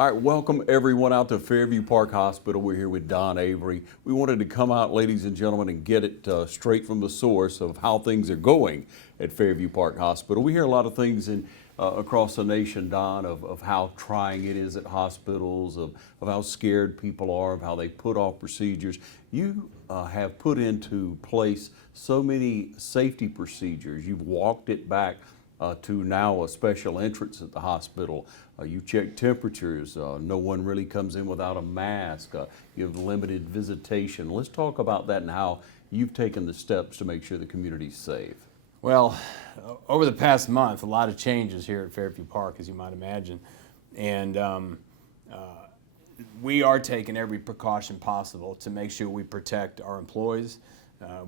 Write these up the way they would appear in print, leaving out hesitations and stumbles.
All right, welcome everyone out to Fairview Park Hospital. We're here with Don Avery. We wanted to come out, ladies and gentlemen, and get it straight from the source of how things are going at Fairview Park Hospital. We hear a lot of things across the nation, Don, of how trying it is at hospitals, of how scared people are, of how they put off procedures. You have put into place so many safety procedures. You've walked it back to now a special entrance at the hospital. You check temperatures. No one really comes in without a mask. You have limited visitation. Let's talk about that and how you've taken the steps to make sure the community's safe. Well, over the past month, a lot of changes here at Fairview Park, as you might imagine. And we are taking every precaution possible to make sure we protect our employees.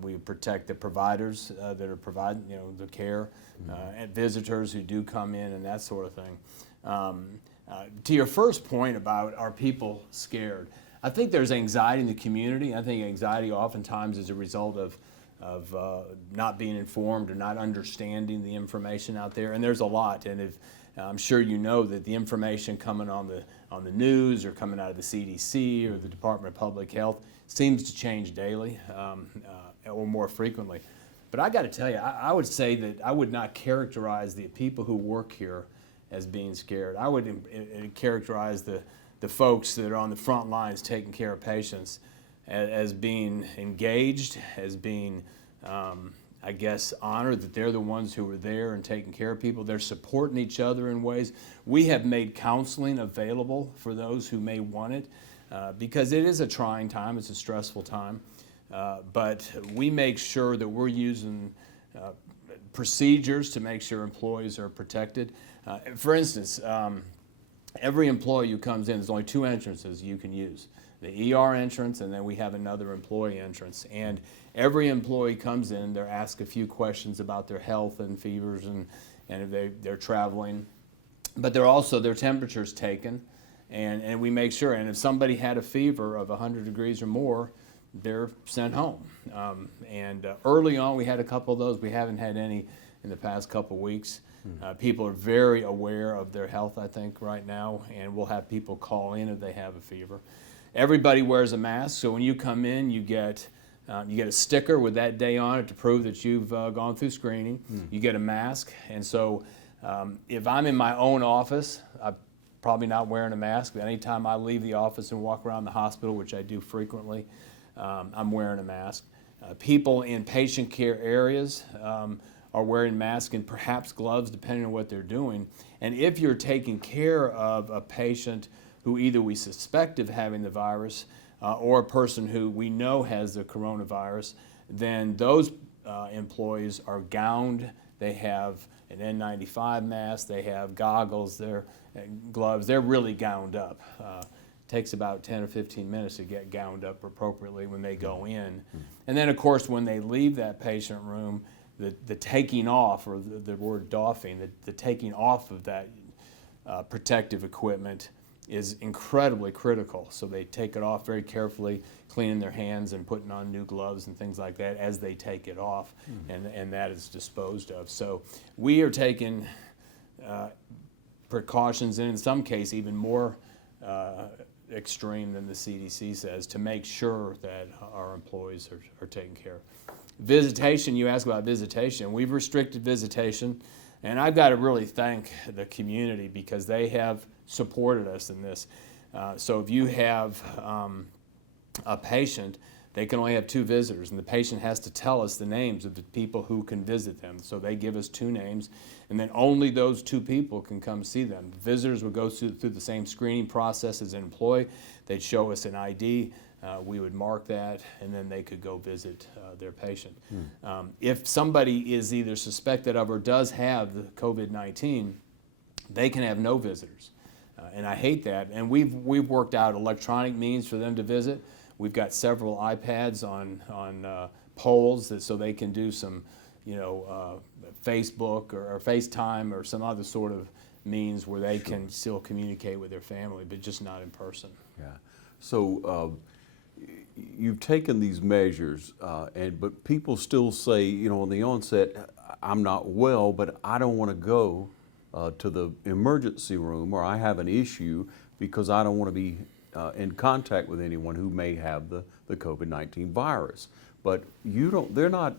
We protect the providers that are providing, the care, and visitors who do come in and that sort of thing. To your first point about are people scared, I think there's anxiety in the community. I think anxiety oftentimes is a result of not being informed or not understanding the information out there. And there's a lot. And I'm sure you know that the information coming on the news or coming out of the CDC or the Department of Public Health seems to change daily or more frequently. But I got to tell you, I would say that I would not characterize the people who work here as being scared. I would characterize the folks that are on the front lines taking care of patients as being engaged, as being, I guess, honored that they're the ones who are there and taking care of people. They're supporting each other in ways. We have made counseling available for those who may want it because it is a trying time, it's a stressful time. But we make sure that we're using procedures to make sure employees are protected. For instance, every employee who comes in, there's only two entrances you can use. The ER entrance, and then we have another employee entrance. And every employee comes in, they're asked a few questions about their health and fevers and if they're traveling. But their temperature's taken, and we make sure. And if somebody had a fever of 100 degrees or more, they're sent home. Early on, we had a couple of those. We haven't had any in the past couple of weeks. People are very aware of their health, I think, right now, and we'll have people call in if they have a fever. Everybody wears a mask, so when you come in, you get a sticker with that day on it to prove that you've gone through screening. You get a mask, and so if I'm in my own office, I'm probably not wearing a mask. But anytime I leave the office and walk around the hospital, which I do frequently, I'm wearing a mask. People in patient care areas are wearing masks and perhaps gloves, depending on what they're doing. And if you're taking care of a patient who either we suspect of having the virus or a person who we know has the coronavirus, then those employees are gowned. They have an N95 mask, they have goggles, gloves. They're really gowned up. Takes about 10 or 15 minutes to get gowned up appropriately when they go in. And then, of course, when they leave that patient room, the taking off, or the word doffing, the taking off of that protective equipment is incredibly critical. So they take it off very carefully, cleaning their hands and putting on new gloves and things like that as they take it off, and that is disposed of. So we are taking precautions, and in some cases even more extreme than the CDC says, to make sure that our employees are taken care of. Visitation, you asked about visitation. We've restricted visitation, and I've got to really thank the community because they have supported us in this. So if you have a patient, they can only have 2 visitors, and the patient has to tell us the names of the people who can visit them. So they give us 2 names, and then only those 2 people can come see them. The visitors would go through the same screening process as an employee. They'd show us an ID. We would mark that, and then they could go visit their patient. If somebody is either suspected of or does have the COVID-19, they can have no visitors. And I hate that. And we've worked out electronic means for them to visit. We've got several iPads on poles so they can do some, Facebook or FaceTime or some other sort of means where they can still communicate with their family, but just not in person. Yeah. So you've taken these measures, but people still say, on the onset, I'm not well, but I don't want to go to the emergency room, or I have an issue because I don't want to be in contact with anyone who may have the COVID-19 virus. But they're not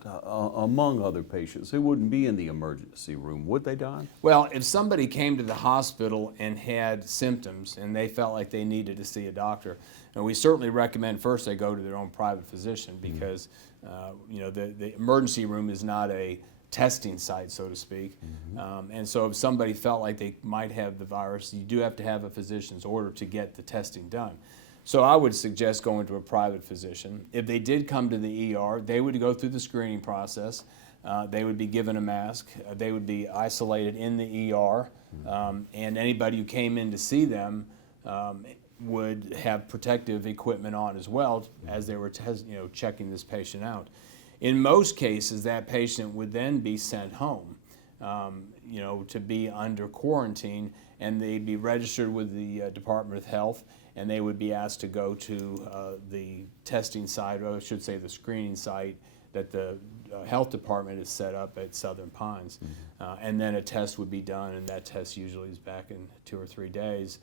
among other patients. They wouldn't be in the emergency room, would they, Don? Well, if somebody came to the hospital and had symptoms and they felt like they needed to see a doctor, and we certainly recommend first they go to their own private physician, because the emergency room is not a testing site, so to speak. And so if somebody felt like they might have the virus, you do have to have a physician's order to get the testing done. So I would suggest going to a private physician. If they did come to the ER, they would go through the screening process. They would be given a mask. They would be isolated in the ER. And anybody who came in to see them would have protective equipment on as well as they were checking this patient out. In most cases, that patient would then be sent home, to be under quarantine, and they'd be registered with the Department of Health, and they would be asked to go to the testing site, or I should say the screening site that the health department has set up at Southern Pines. And then a test would be done, and that test usually is back in 2 or 3 days.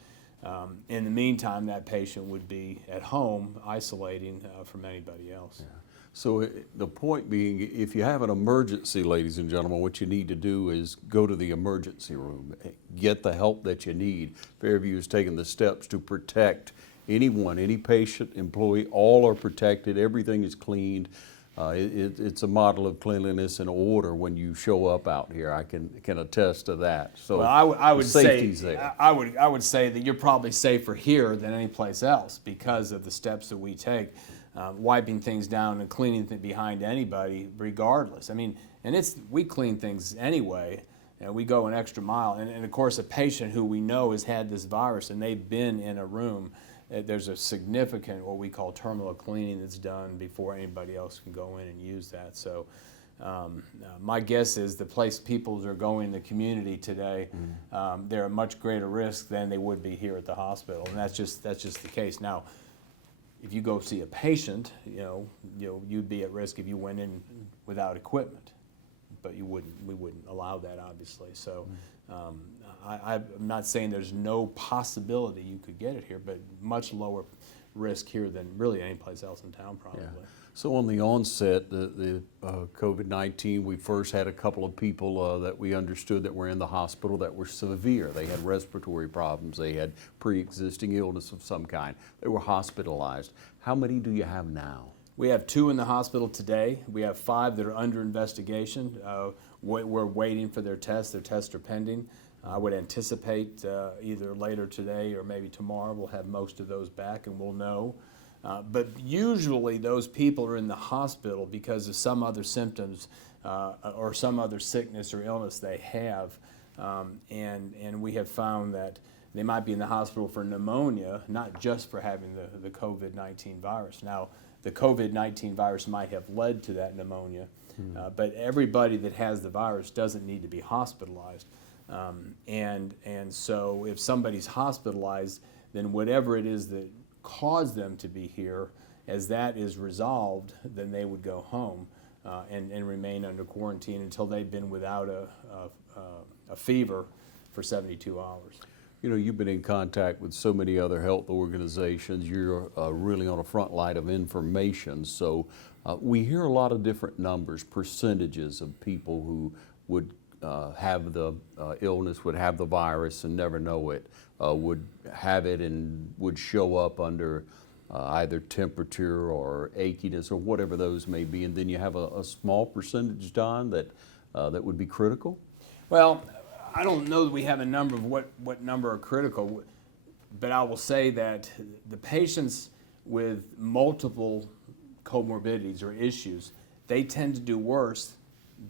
In the meantime, that patient would be at home isolating from anybody else. Yeah. So the point being, if you have an emergency, ladies and gentlemen, what you need to do is go to the emergency room, get the help that you need. Fairview has taken the steps to protect anyone, any patient, employee, all are protected, everything is cleaned. It's a model of cleanliness and order when you show up out here. I can attest to that. So well, I would safety's say there. I would say that you're probably safer here than any place else because of the steps that we take. Wiping things down and cleaning behind anybody regardless. I mean, and we clean things anyway. We go an extra mile. And of course, a patient who we know has had this virus and they've been in a room, there's a significant, what we call terminal cleaning that's done before anybody else can go in and use that. So my guess is the place people are going in the community today, they're at much greater risk than they would be here at the hospital. And that's just the case. Now, if you go see a patient, you'd be at risk if you went in without equipment, but we wouldn't allow that, obviously. So I'm not saying there's no possibility you could get it here, but much lower risk here than really any place else in town, probably. Yeah. So on the onset, the COVID-19, we first had a couple of people that we understood that were in the hospital that were severe. They had respiratory problems. They had pre-existing illness of some kind. They were hospitalized. How many do you have now? We have 2 in the hospital today. We have 5 that are under investigation. We're waiting for their tests. Their tests are pending. I would anticipate either later today or maybe tomorrow we'll have most of those back and we'll know. But usually those people are in the hospital because of some other symptoms or some other sickness or illness they have. And we have found that they might be in the hospital for pneumonia, not just for having the COVID-19 virus. Now, the COVID-19 virus might have led to that pneumonia, but everybody that has the virus doesn't need to be hospitalized. And so if somebody's hospitalized, then whatever it is that caused them to be here, as that is resolved, then they would go home and remain under quarantine until they've been without a fever for 72 hours. You've been in contact with so many other health organizations. You're really on a front line of information. So we hear a lot of different numbers, percentages of people who would have the illness, would have the virus and never know it, would have it and would show up under either temperature or achiness or whatever those may be. And then you have a small percentage, Don, that would be critical? Well, I don't know that we have a number of what number are critical, but I will say that the patients with multiple comorbidities or issues, they tend to do worse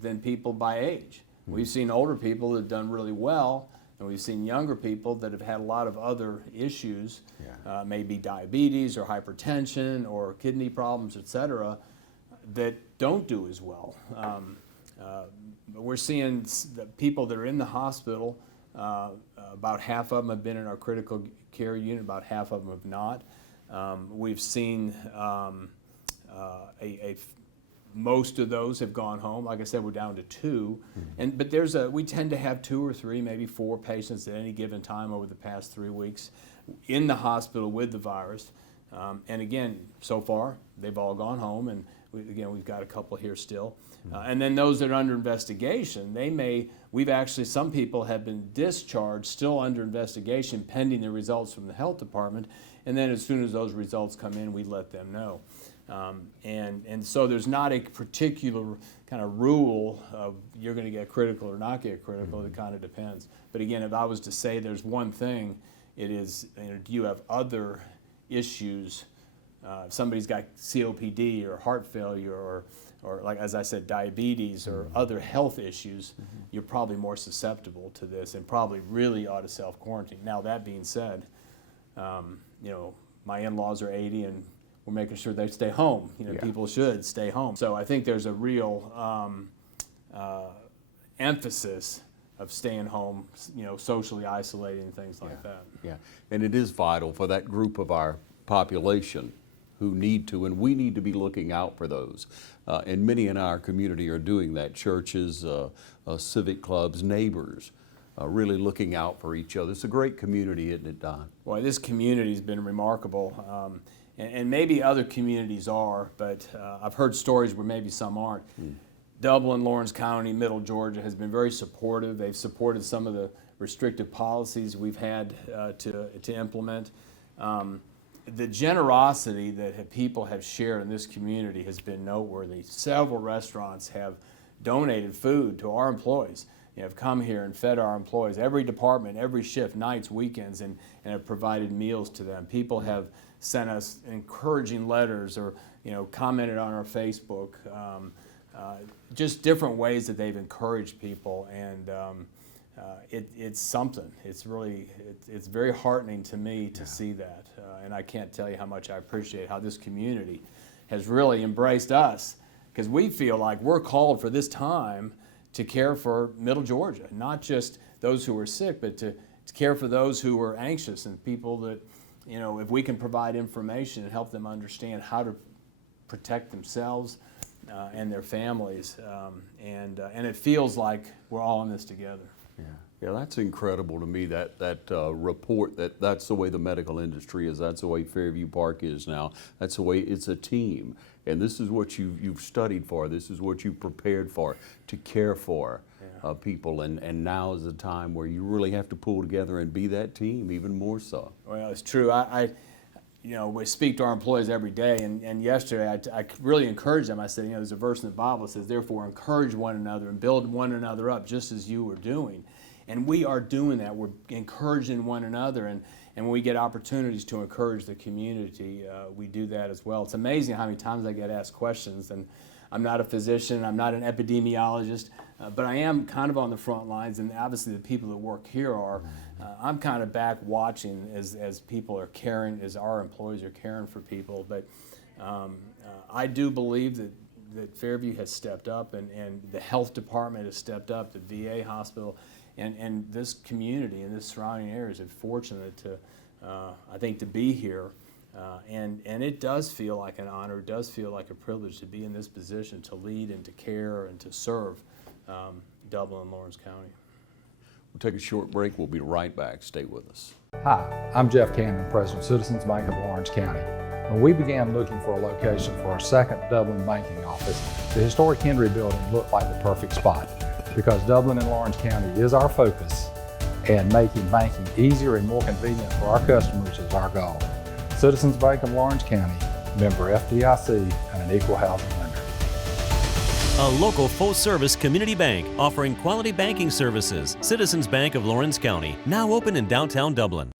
than people by age. We've seen older people that have done really well, and we've seen younger people that have had a lot of other issues, maybe diabetes or hypertension or kidney problems, etc., that don't do as well. But we're seeing the people that are in the hospital, about half of them have been in our critical care unit, about half of them have not. We've seen a Most of those have gone home. Like I said, we're down to 2, but we tend to have 2 or 3, maybe 4 patients at any given time over the past 3 weeks in the hospital with the virus. And again, so far they've all gone home, and we've got a couple here still. And then those that are under investigation, some people have been discharged, still under investigation, pending the results from the health department. And then as soon as those results come in, we let them know. And so there's not a particular kind of rule of you're going to get critical or not get critical. It kind of depends. But again, if I was to say there's one thing, it is, do you have other issues? If somebody's got COPD or heart failure or like, as I said, diabetes or other health issues, you're probably more susceptible to this and probably really ought to self-quarantine. Now, that being said, my in-laws are 80 and we're making sure they stay home. People should stay home. So I think there's a real emphasis of staying home, socially isolating and things like that. Yeah, and it is vital for that group of our population who need to, and we need to be looking out for those. And many in our community are doing that. Churches, civic clubs, neighbors, really looking out for each other. It's a great community, isn't it, Don? Boy, this community's been remarkable. And maybe other communities are, but I've heard stories where maybe some aren't. Dublin, Lawrence County, Middle Georgia has been very supportive. They've supported some of the restrictive policies we've had to implement. The generosity that people have shared in this community has been noteworthy. Several restaurants have donated food to our employees. Have come here and fed our employees, every department, every shift, nights, weekends, and have provided meals to them. People have sent us encouraging letters or commented on our Facebook, just different ways that they've encouraged people, and it's something. It's very heartening to me to see that, and I can't tell you how much I appreciate how this community has really embraced us, because we feel like we're called for this time to care for Middle Georgia, not just those who are sick, but to care for those who are anxious and people that, if we can provide information and help them understand how to protect themselves and their families, and it feels like we're all in this together. Yeah, that's incredible to me, that report, that's the way the medical industry is, that's the way Fairview Park is now, that's the way it's a team. And this is what you've studied for, this is what you've prepared for, to care for people, and now is the time where you really have to pull together and be that team even more so. Well, it's true. We speak to our employees every day, and yesterday I really encouraged them. I said, there's a verse in the Bible that says, therefore encourage one another and build one another up just as you were doing. And we are doing that. We're encouraging one another, and when we get opportunities to encourage the community, we do that as well. It's amazing how many times I get asked questions, and I'm not a physician, I'm not an epidemiologist, but I am kind of on the front lines, and obviously the people that work here are. I'm kind of back watching as people are caring, as our employees are caring for people, but I do believe that Fairview has stepped up, and the health department has stepped up, the VA hospital, and this community and this surrounding areas are fortunate to, I think, to be here. And it does feel like an honor, it does feel like a privilege to be in this position, to lead and to care and to serve Dublin and Lawrence County. We'll take a short break, we'll be right back, stay with us. Hi, I'm Jeff Cannon, President of Citizens Bank of Lawrence County. When we began looking for a location for our second Dublin banking office, the historic Henry building looked like the perfect spot, because Dublin and Lawrence County is our focus, and making banking easier and more convenient for our customers is our goal. Citizens Bank of Lawrence County, member FDIC, and an equal housing lender. A local full-service community bank offering quality banking services. Citizens Bank of Lawrence County, now open in downtown Dublin.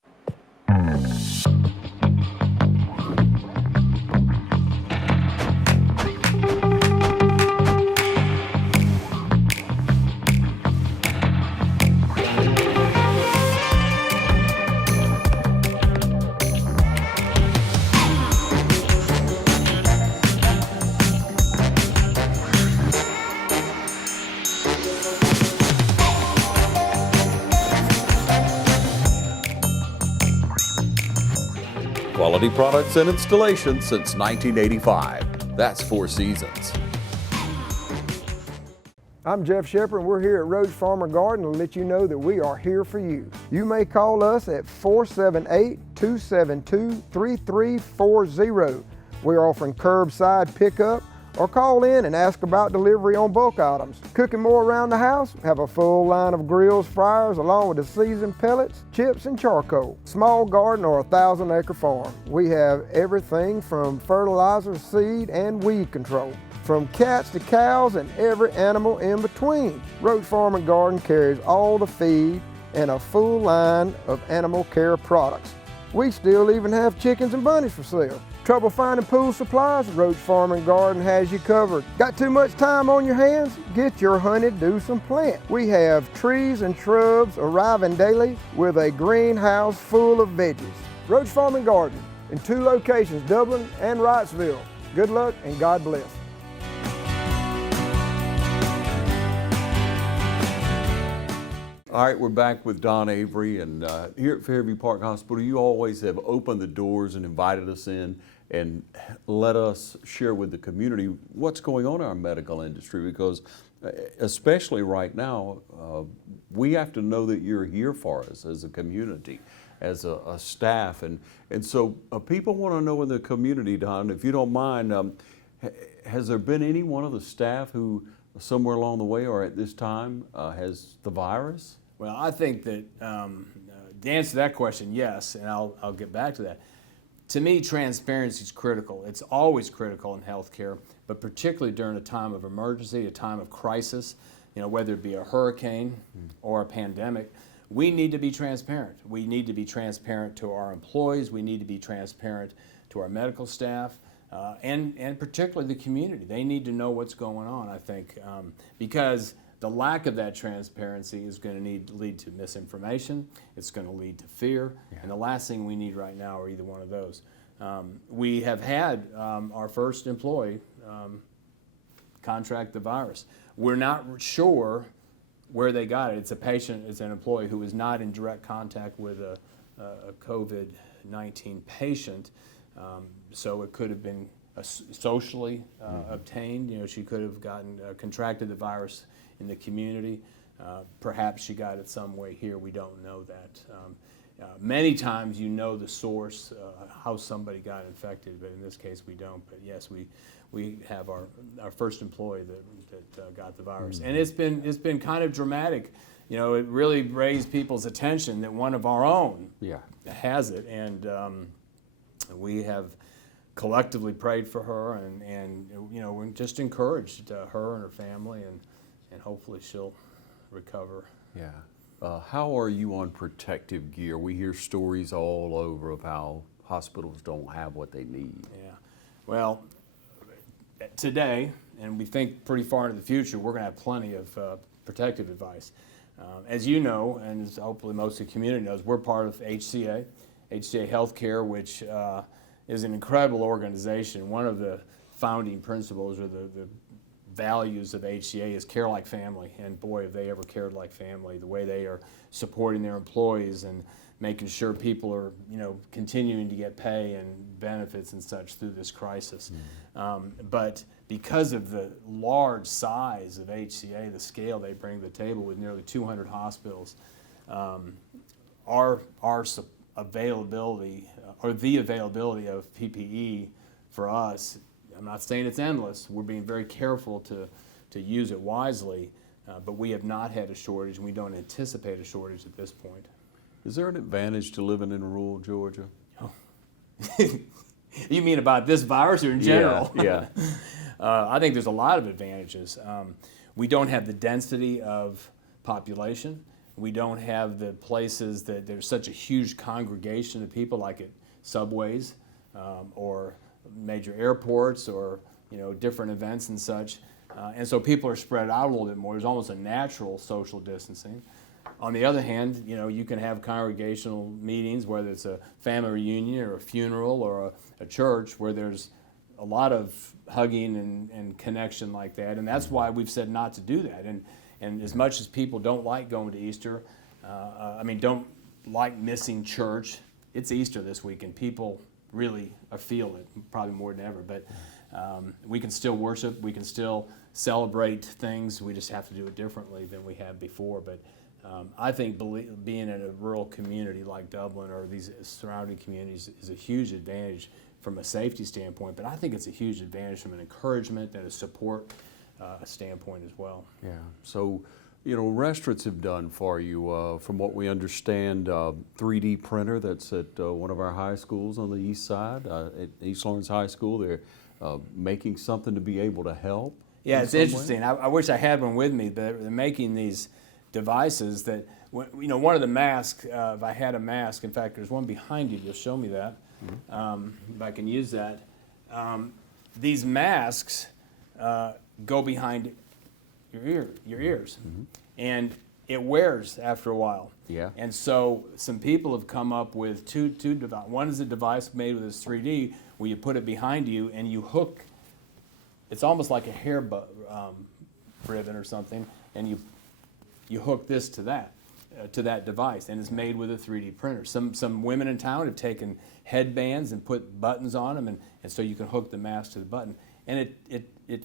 Quality products and installations since 1985. That's 4 Seasons. I'm Jeff Shepard, and we're here at Rhodes Farm and Garden to let you know that we are here for you. You may call us at 478-272-3340. We're offering curbside pickup, or call in and ask about delivery on bulk items. Cooking more around the house? Have a full line of grills, fryers, along with the seasoned pellets, chips, and charcoal. Small garden or a 1,000-acre farm. We have everything from fertilizer, seed, and weed control. From cats to cows and every animal in between. Rhodes Farm and Garden carries all the feed and a full line of animal care products. We still even have chickens and bunnies for sale. Trouble finding pool supplies? Rhodes Farm and Garden has you covered. Got too much time on your hands? Get your honey-do some plant. We have trees and shrubs arriving daily with a greenhouse full of veggies. Rhodes Farm and Garden in 2 locations, Dublin and Wrightsville. Good luck and God bless. All right, we're back with Don Avery, and here at Fairview Park Hospital, you always have opened the doors and invited us in and let us share with the community what's going on in our medical industry, because especially right now, we have to know that you're here for us as a community, as a staff, and so people want to know in the community, Don, if you don't mind, has there been any one of the staff who somewhere along the way or at this time has the virus? Well, I think that to answer that question, yes, and I'll get back to that. To me, transparency is critical. It's always critical in healthcare, but particularly during a time of emergency, a time of crisis, whether it be a hurricane or a pandemic, we need to be transparent. We need to be transparent to our employees. We need to be transparent to our medical staff. And particularly the community. They need to know what's going on, I think, because the lack of that transparency is going to lead to misinformation, it's going to lead to fear, and the last thing we need right now are either one of those. We have had our first employee contract the virus. We're not sure where they got it. It's a patient, it's an employee who was not in direct contact with a COVID-19 patient. So it could have been socially obtained. She could have contracted the virus in the community. Perhaps she got it some way here. We don't know that. Many times the source, how somebody got infected, but in this case we don't. But yes, we have our first employee that got the virus, and it's been kind of dramatic. It really raised people's attention that one of our own has it, and we have collectively prayed for her, and we just encouraged her and her family, and hopefully she'll recover. Yeah. How are you on protective gear? We hear stories all over of how hospitals don't have what they need. Yeah. Well, today, and we think pretty far into the future, we're going to have plenty of protective advice. As you know, and as hopefully most of the community knows, we're part of HCA Healthcare, which is an incredible organization. One of the founding principles or the values of HCA is care like family, and boy, have they ever cared like family. The way they are supporting their employees and making sure people are, continuing to get pay and benefits and such through this crisis. But because of the large size of HCA, the scale they bring to the table with nearly 200 hospitals, our availability or the availability of PPE for us, I'm not saying it's endless. We're being very careful to use it wisely, but we have not had a shortage, and we don't anticipate a shortage at this point. Is there an advantage to living in rural Georgia? Oh. You mean about this virus or in general? Yeah. I think there's a lot of advantages. We don't have the density of population. We don't have the places that there's such a huge congregation of people like at subways or major airports or different events and such. And so people are spread out a little bit more. There's almost a natural social distancing. On the other hand, you can have congregational meetings, whether it's a family reunion or a funeral or a church, where there's a lot of hugging and connection like that. And that's why we've said not to do that. And as much as people don't like going to Easter, don't like missing church, it's Easter this week, and people really feel it, probably more than ever. But We can still worship, we can still celebrate things, we just have to do it differently than we have before. But I think being in a rural community like Dublin or these surrounding communities is a huge advantage from a safety standpoint, but I think it's a huge advantage from an encouragement and a support standpoint as well. Yeah. So, you know, restaurants have done for you, from what we understand, 3D printer that's at one of our high schools on the east side, at East Lawrence High School. They're making something to be able to help. Yeah, it's interesting. I wish I had one with me, but they're making these devices that, you know, one of the masks, if I had a mask, in fact, there's one behind you, you'll show me that, if I can use that. These masks go behind your ears, and it wears after a while. Yeah. And so some people have come up with two devices. One is a device made with this 3D where you put it behind you and you hook. It's almost like a hair ribbon or something, and you hook this to that device, and it's made with a 3D printer. Some women in town have taken headbands and put buttons on them, and so you can hook the mask to the button, and it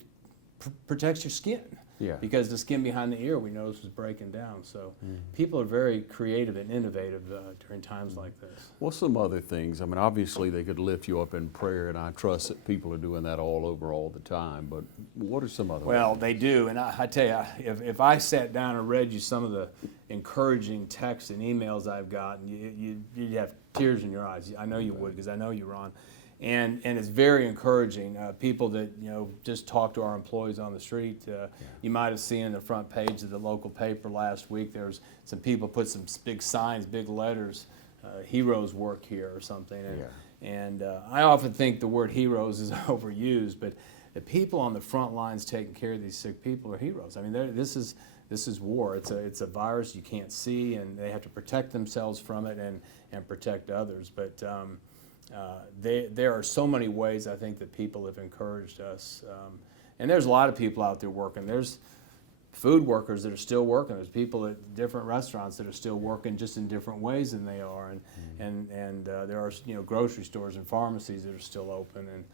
protects your skin. Yeah. Because the skin behind the ear we noticed was breaking down. So people are very creative and innovative during times like this. What's some other things? I mean, obviously they could lift you up in prayer, and I trust that people are doing that all over all the time, but what are some other Well, ones? they do, and I tell you, if I sat down and read you some of the encouraging texts and emails I've gotten, you'd have tears in your eyes. I know you would, because I know you, Ron. And it's very encouraging. People that, you know, just talk to our employees on the street. You might have seen in the front page of the local paper last week, there was some people put some big signs, big letters, heroes work here or something. And I often think the word heroes is overused, but the people on the front lines taking care of these sick people are heroes. I mean, this is war. It's a virus you can't see, and they have to protect themselves from it and protect others. But there are so many ways I think that people have encouraged us. And there's a lot of people out there working. There's food workers that are still working. There's people at different restaurants that are still working just in different ways than they are. And there are, you know, grocery stores and pharmacies that are still open.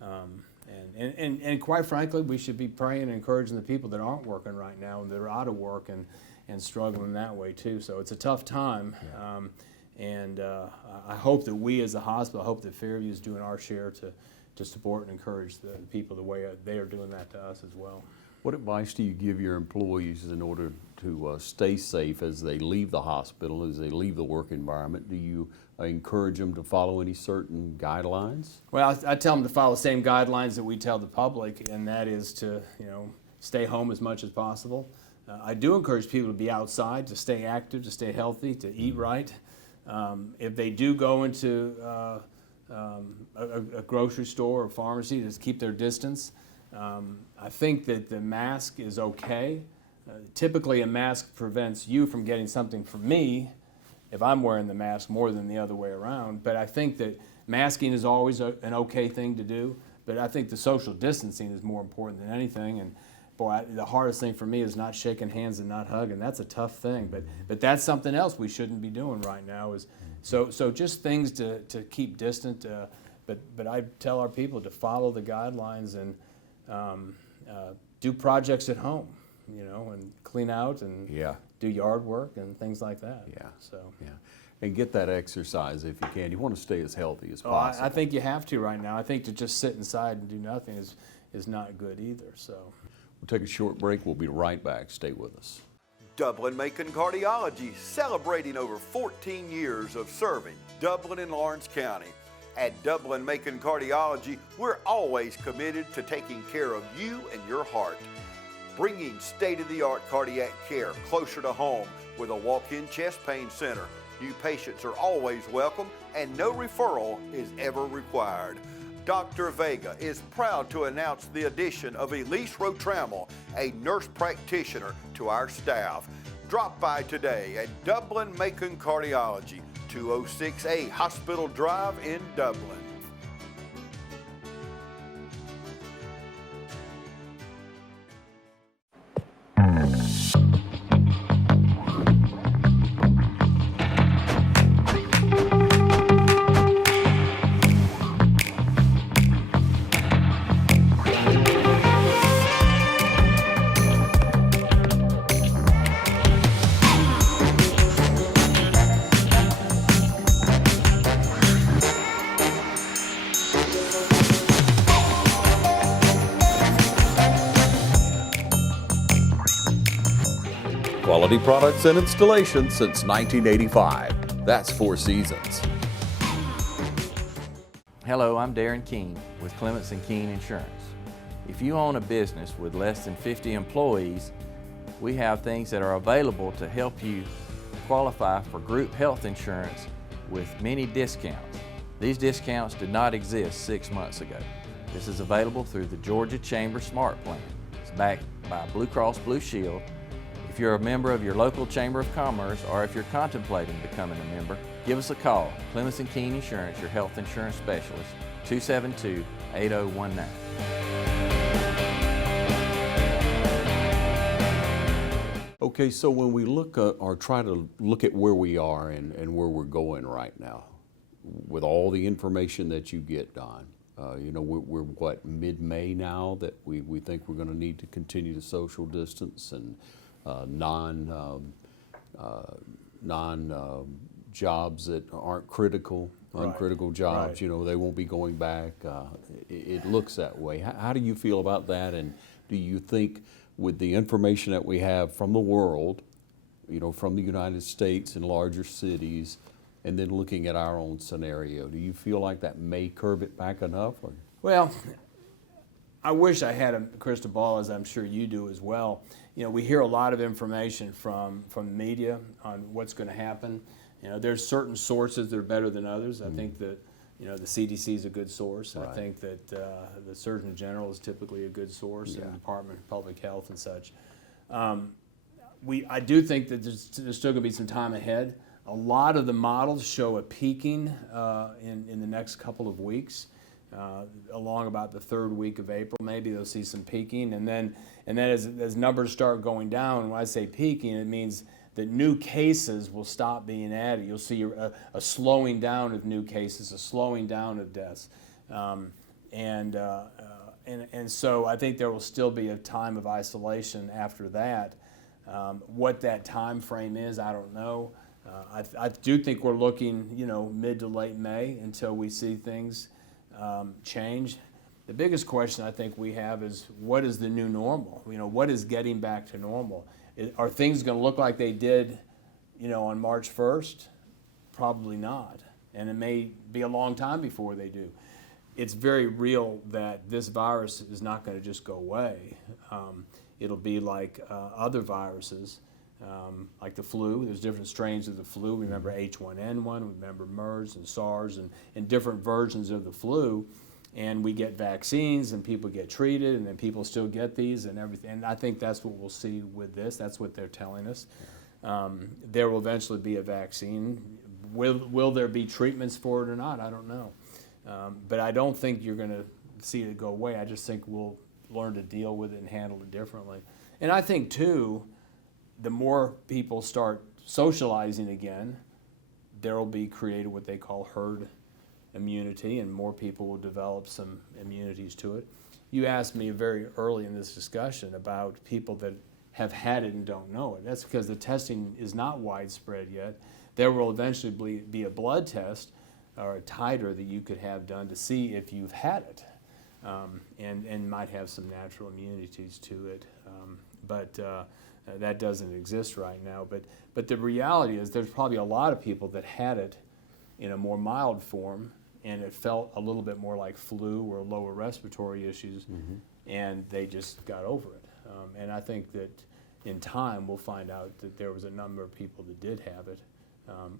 And quite frankly, we should be praying and encouraging the people that aren't working right now and that are out of work and struggling that way too. So it's a tough time. And I hope that we as a hospital, I hope that Fairview is doing our share to support and encourage the people the way they are doing that to us as well. What advice do you give your employees in order to stay safe as they leave the hospital, as they leave the work environment? Do you encourage them to follow any certain guidelines? Well, I tell them to follow the same guidelines that we tell the public, and that is to, you know, stay home as much as possible. I do encourage people to be outside, to stay active, to stay healthy, to eat right. If they do go into a grocery store or pharmacy, just keep their distance. I think that the mask is okay. Typically a mask prevents you from getting something from me if I'm wearing the mask more than the other way around. But I think that masking is always an okay thing to do. But I think the social distancing is more important than anything. And boy, the hardest thing for me is not shaking hands and not hugging. That's a tough thing, but that's something else we shouldn't be doing right now. So just things to keep distant. But I tell our people to follow the guidelines and do projects at home, you know, and clean out and do yard work and things like that. And get that exercise if you can. You want to stay as healthy as possible. I think you have to right now. I think to just sit inside and do nothing is not good either. So. We'll take a short break. We'll be right back. Stay with us. Dublin-Macon Cardiology, celebrating over 14 years of serving Dublin and Lawrence County. At Dublin-Macon Cardiology, we're always committed to taking care of you and your heart. Bringing state-of-the-art cardiac care closer to home with a walk-in chest pain center. New patients are always welcome and no referral is ever required. Dr. Vega is proud to announce the addition of Elise Rotrammel, a nurse practitioner, to our staff. Drop by today at Dublin-Macon Cardiology, 206A Hospital Drive in Dublin. Quality products and installation since 1985. That's Four Seasons. Hello, I'm Darren Keene with Clements & Keene Insurance. If you own a business with less than 50 employees, we have things that are available to help you qualify for group health insurance with many discounts. These discounts did not exist 6 months ago. This is available through the Georgia Chamber Smart Plan. It's backed by Blue Cross Blue Shield. If you're a member of your local Chamber of Commerce or if you're contemplating becoming a member, give us a call. Clements & Keene Insurance, your health insurance specialist, 272-8019. Okay, so when we look or try to look at where we are and where we're going right now, with all the information that you get, Don, you know, we're what, mid-May now that we think we're going to need to continue to social distance and jobs that aren't critical, uncritical jobs, right. you know, they won't be going back. It looks that way. How do you feel about that? And do you think with the information that we have from the world, you know, from the United States and larger cities, and then looking at our own scenario, do you feel like that may curb it back enough? Or? Well, I wish I had a crystal ball, as I'm sure you do as well. You know, we hear a lot of information from the media on what's going to happen. You know, there's certain sources that are better than others. I think that, you know, the CDC is a good source. Right. I think that the Surgeon General is typically a good source, and the Department of Public Health and such. I do think that there's still going to be some time ahead. A lot of the models show a peaking in the next couple of weeks. Along about the third week of April, maybe they'll see some peaking, and then as numbers start going down, when I say peaking, it means that new cases will stop being added. You'll see a slowing down of new cases, a slowing down of deaths, and so I think there will still be a time of isolation after that. What that time frame is, I don't know. I do think we're looking, you know, mid to late May until we see things change. The biggest question I think we have is, what is the new normal? You know, what is getting back to normal? Are things going to look like they did, you know, on March 1st? Probably not. And it may be a long time before they do. It's very real that this virus is not going to just go away. It'll be like other viruses, like the flu. There's different strains of the flu. Remember H1N1, remember MERS and SARS and different versions of the flu. And we get vaccines and people get treated and then people still get these and everything. And I think that's what we'll see with this. That's what they're telling us. There will eventually be a vaccine. Will there be treatments for it or not? I don't know. But I don't think you're going to see it go away. I just think we'll learn to deal with it and handle it differently. And I think, too, the more people start socializing again, there will be created what they call herd immunity, and more people will develop some immunities to it. You asked me very early in this discussion about people that have had it and don't know it. That's because the testing is not widespread yet. There will eventually be a blood test or a titer that you could have done to see if you've had it, and might have some natural immunities to it. But that doesn't exist right now. But the reality is there's probably a lot of people that had it in a more mild form, and it felt a little bit more like flu or lower respiratory issues, and they just got over it. And I think that in time we'll find out that there was a number of people that did have it,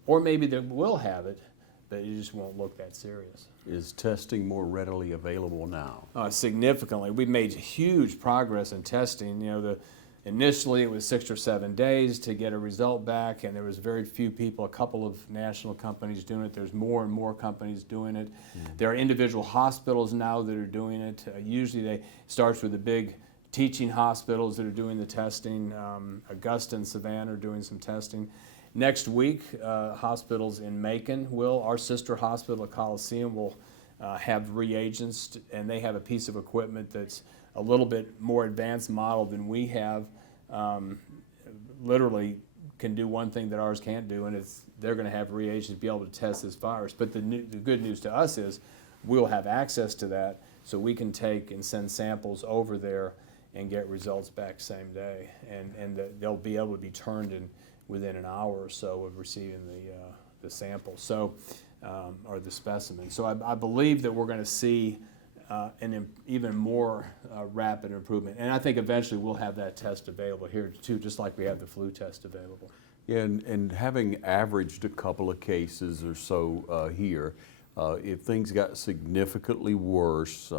or maybe that will have it, but it just won't look that serious. Is testing more readily available now? Significantly. We've made huge progress in testing. You know, initially it was 6 or 7 days to get a result back, and there was very few people, a couple of national companies doing it. There's more and more companies doing it. There are individual hospitals now that are doing it. Usually it starts with the big teaching hospitals that are doing the testing. Augusta and Savannah are doing some testing. Next week, hospitals in Macon our sister hospital at Coliseum will have reagents, and they have a piece of equipment that's a little bit more advanced model than we have. Literally can do one thing that ours can't do, and they're going to have reagents to be able to test this virus. But the good news to us is we'll have access to that, so we can take and send samples over there and get results back same day, and they'll be able to be turned in within an hour or so of receiving the sample, so or the specimen. So I believe that we're going to see an even more rapid improvement, and I think eventually we'll have that test available here too, just like we have the flu test available. Yeah, and having averaged a couple of cases or so here, if things got significantly worse,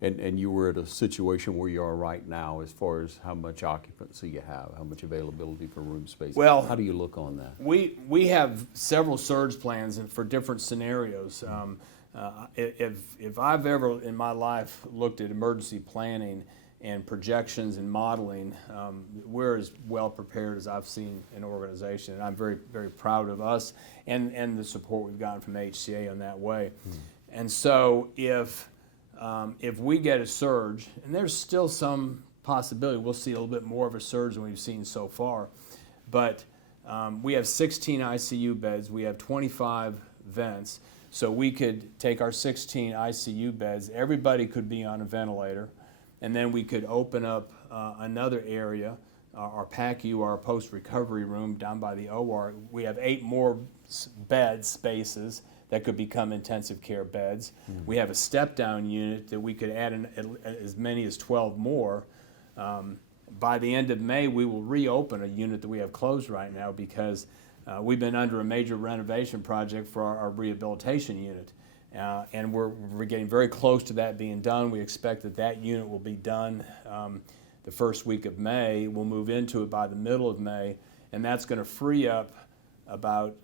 and you were at a situation where you are right now as far as how much occupancy you have, how much availability for room space, well, how do you look on that? We have several surge plans for different scenarios. If I've ever in my life looked at emergency planning and projections and modeling, we're as well prepared as I've seen an organization, and I'm very, very proud of us and the support we've gotten from HCA on that way. And so if we get a surge, and there's still some possibility we'll see a little bit more of a surge than we've seen so far, but we have 16 ICU beds, we have 25 vents, so we could take our 16 ICU beds, everybody could be on a ventilator, and then we could open up another area, our PACU, our post-recovery room down by the OR. We have 8 more bed spaces that could become intensive care beds. We have a step-down unit that we could add as many as 12 more. By the end of May, we will reopen a unit that we have closed right now because we've been under a major renovation project for our rehabilitation unit. And we're getting very close to that being done. We expect that unit will be done the first week of May. We'll move into it by the middle of May, and that's going to free up about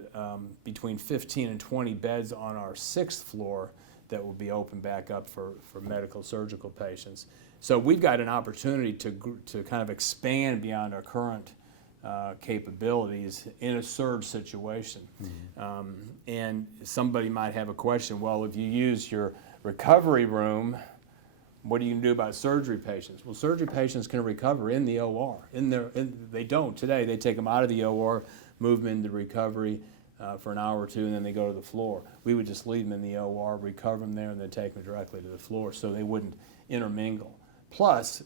between 15 and 20 beds on our 6th floor that will be opened back up for medical surgical patients. So we've got an opportunity to kind of expand beyond our current capabilities in a surge situation. And somebody might have a question, well, if you use your recovery room, what are you going to do about surgery patients? Well, surgery patients can recover in the OR. They don't today. They take them out of the OR, move them into recovery for an hour or two, and then they go to the floor. We would just leave them in the OR, recover them there, and then take them directly to the floor so they wouldn't intermingle. Plus,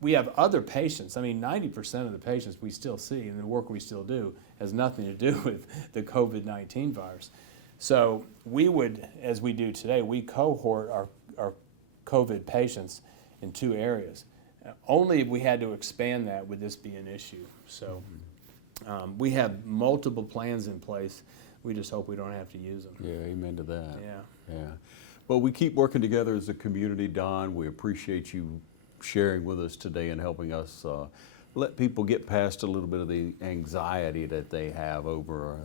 we have other patients. I mean, 90% of the patients we still see and the work we still do has nothing to do with the COVID-19 virus. So we would, as we do today, we cohort our COVID patients in 2 areas. Only if we had to expand that would this be an issue. So we have multiple plans in place. We just hope we don't have to use them. Yeah, amen to that. Yeah. Yeah. Well, we keep working together as a community, Don. We appreciate you sharing with us today and helping us let people get past a little bit of the anxiety that they have over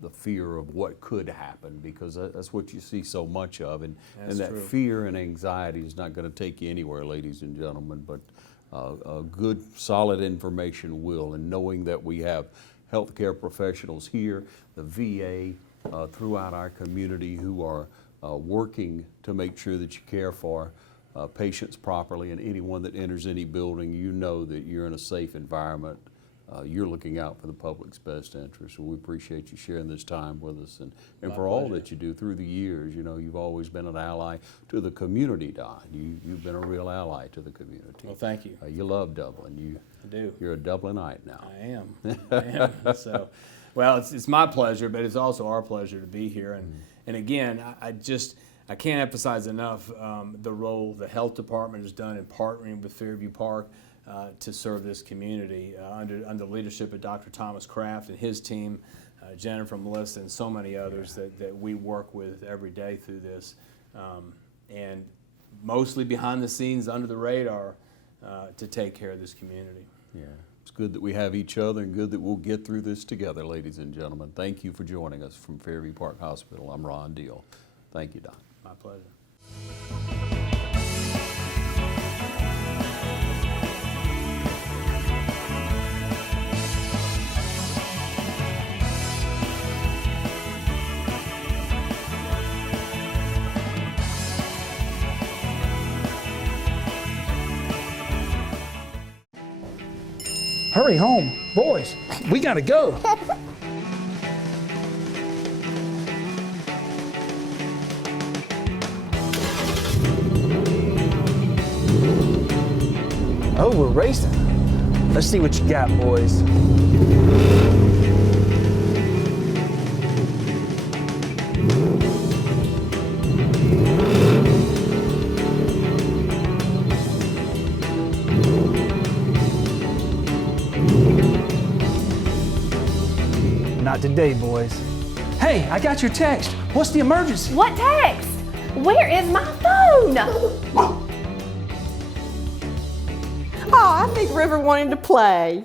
the fear of what could happen, because that's what you see so much of, and that true. fear and anxiety is not going to take you anywhere, ladies and gentlemen, but good, solid information will, and knowing that we have healthcare professionals here, the VA, throughout our community who are working to make sure that you care for patients properly, and anyone that enters any building, you know that you're in a safe environment. You're looking out for the public's best interest. So we appreciate you sharing this time with us, and for all that you do through the years. You know, you've always been an ally to the community, Don. You've been a real ally to the community. Well, thank you. You love Dublin. I do. You're a Dublinite now. I am. So, well, it's my pleasure, but it's also our pleasure to be here. And again, I can't emphasize enough the role the health department has done in partnering with Fairview Park to serve this community under the leadership of Dr. Thomas Kraft and his team, Jennifer, Melissa, and so many others that we work with every day through this. And mostly behind the scenes, under the radar, to take care of this community. Yeah, it's good that we have each other, and good that we'll get through this together, ladies and gentlemen. Thank you for joining us from Fairview Park Hospital. I'm Ron Deal. Thank you, Don. My pleasure. Hurry home, boys, we gotta go. Oh, we're racing. Let's see what you got, boys. Not today, boys. Hey, I got your text. What's the emergency? What text? Where is my phone? Oh, I think River wanted to play.